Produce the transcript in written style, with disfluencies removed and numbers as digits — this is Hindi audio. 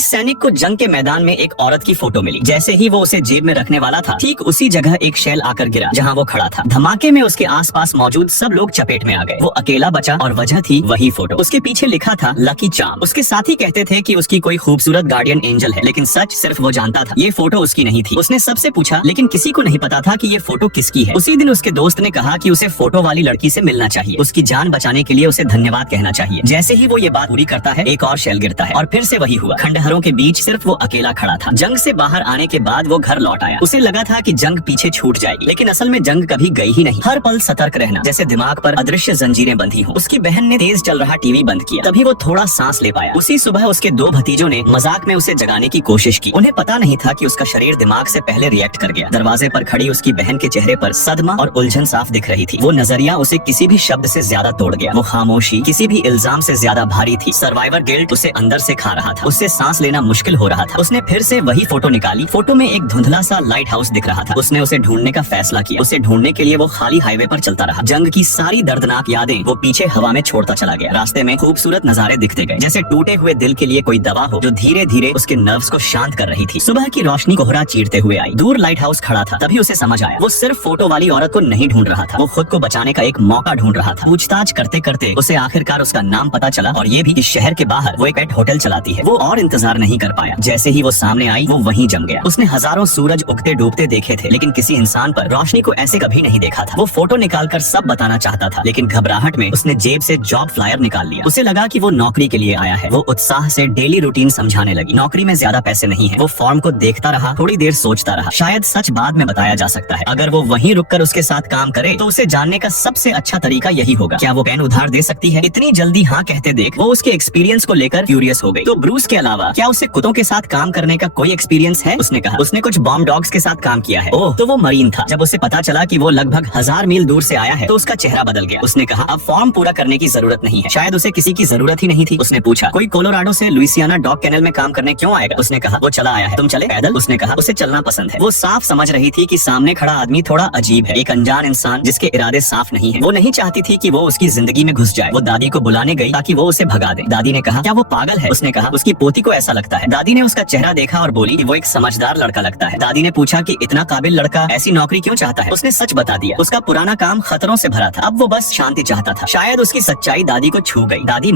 इस सैनिक को जंग के मैदान में एक औरत की फोटो मिली। जैसे ही वो उसे जेब में रखने वाला था, ठीक उसी जगह एक शेल आकर गिरा जहाँ वो खड़ा था। धमाके में उसके आसपास मौजूद सब लोग चपेट में आ गए। वो अकेला बचा और वजह थी वही फोटो। उसके पीछे लिखा था लकी चार्म। उसके साथी कहते थे कि उसकी कोई खूबसूरत गार्डियन एंजल है, लेकिन सच सिर्फ वो जानता था, ये फोटो उसकी नहीं थी। उसने सबसे पूछा, लेकिन किसी को नहीं पता था कि ये फोटो किसकी है। उसी दिन उसके दोस्त ने कहा कि उसे फोटो वाली लड़की से मिलना चाहिए, उसकी जान बचाने के लिए उसे धन्यवाद कहना चाहिए। जैसे ही वो ये बात पूरी करता है, एक और शेल गिरता है और फिर से वही हुआ। खंडहरों के बीच सिर्फ वो अकेला खड़ा था। जंग से बाहर आने के बाद वो घर लौट आया। उसे लगा था कि जंग पीछे छूट जाएगी, लेकिन असल में जंग कभी गई ही नहीं। हर पल सतर्क रहना, जैसे दिमाग पर अदृश्य जंजीरें बंधी हो। उसकी बहन ने तेज चल रहा टीवी बंद किया, तभी वो थोड़ा सांस ले पाया। उसी सुबह उसके दो भतीजों ने मजाक में उसे जगाने की कोशिश की। उन्हें पता नहीं था कि उसका शरीर दिमाग से पहले रिएक्ट कर गया। दरवाजे पर खड़ी उसकी बहन के चेहरे पर सदमा और उलझन साफ दिख रही थी। वो नजरिया उसे किसी भी शब्द से ज्यादा तोड़ गया। वो खामोशी किसी भी इल्जाम से ज्यादा भारी थी। सर्वाइवर गिल्ट उसे अंदर से खा रहा था। उससे सांस लेना मुश्किल हो रहा था। उसने फिर से वही फोटो निकाली। फोटो में एक धुंधला सा लाइट हाउस दिख रहा था। उसने उसे ढूंढने का फैसला किया। उसे ढूंढने के लिए वो खाली हाईवे पर चलता रहा। जंग की सारी दर्दनाक यादें वो पीछे हवा में छोड़ता चला गया। रास्ते में खूबसूरत नजारे दिखते गए, जैसे टूटे हुए दिल के लिए कोई दवा हो जो धीरे धीरे उसके नर्व्स को शांत कर रही थी। सुबह की रोशनी कोहरा चीरते हुए आई। दूर लाइट हाउस खड़ा था। तभी उसे समझ आया, वो सिर्फ फोटो वाली औरत को नहीं ढूंढ रहा था, वो खुद को बचाने का एक मौका ढूंढ रहा था। पूछताछ करते करते उसे आखिरकार उसका नाम पता चला, और ये भी कि शहर के बाहर वो एक पेट होटल चलाती है। वो और इंतजार नहीं कर पाया। जैसे ही वो सामने आई, वो वहीं जम गया। उसने हजारों सूरज उगते डूबते देखे थे, लेकिन किसी इंसान पर रोशनी को ऐसे कभी नहीं देखा था। वो फोटो निकालकर सब बताना चाहता था, लेकिन घबराहट में उसने जेब से जॉब फ्लायर निकाल लिया। उसे लगा कि वो नौकरी के लिए आया है। वो उत्साह से डेली रूटीन समझाने लगी। नौकरी में ज्यादा पैसे नहीं है। वो फॉर्म को देखता रहा, थोड़ी देर सोचता रहा। शायद सच बाद में बताया जा सकता है। अगर वो वहीं रुककर उसके साथ काम करे तो उसे जानने का सबसे अच्छा तरीका यही होगा। क्या वो पेन उधार दे सकती है? इतनी जल्दी हाँ कहते देख वो उसके एक्सपीरियंस को लेकर क्यूरियस हो गई। तो ब्रूस के अलावा क्या उसे कुत्तों के साथ काम करने का कोई एक्सपीरियंस है? उसने कहा। उसने कुछ बॉम्ब डॉग्स के साथ काम किया है। ओह, तो वो मरीन था। जब उसे पता चला कि वो लगभग 1000 मील दूर से आया है, तो उसका चेहरा बदल गया। उसने कहा, अब फॉर्म पूरा करने की जरूरत नहीं है। शायद उसे किसी की जरूरत ही नहीं थी। उसने पूछा, कोई कोलोराडो से लुइसियाना डॉग केनल में काम करने क्यों आएगा? उसने कहा, वो चला आया है। तुम चले पैदल? उसने कहा, उसे चलना पसंद है। वो साफ समझ रही थी कि सामने खड़ा आदमी थोड़ा अजीब है, एक अनजान इंसान जिसके इरादे साफ नहीं है। वो नहीं चाहती थी कि वो उसकी जिंदगी में घुस जाए। वो दादी को बुलाने गई ताकि वो उसे भगा दे। दादी ने कहा, क्या वो पागल है? उसने कहा, उसकी पोती को ऐसा लगता है। दादी ने उसका चेहरा देखा और बोली कि वो एक समझदार लड़का लगता है। दादी ने पूछा कि इतना काबिल लड़का ऐसी नौकरी क्यों चाहता है? उसने सच बता दिया। उसका पुराना काम खतरों से भरा था, अब वो बस शांति चाहता था। शायद उसकी सच्चाई दादी को छू गई। दादी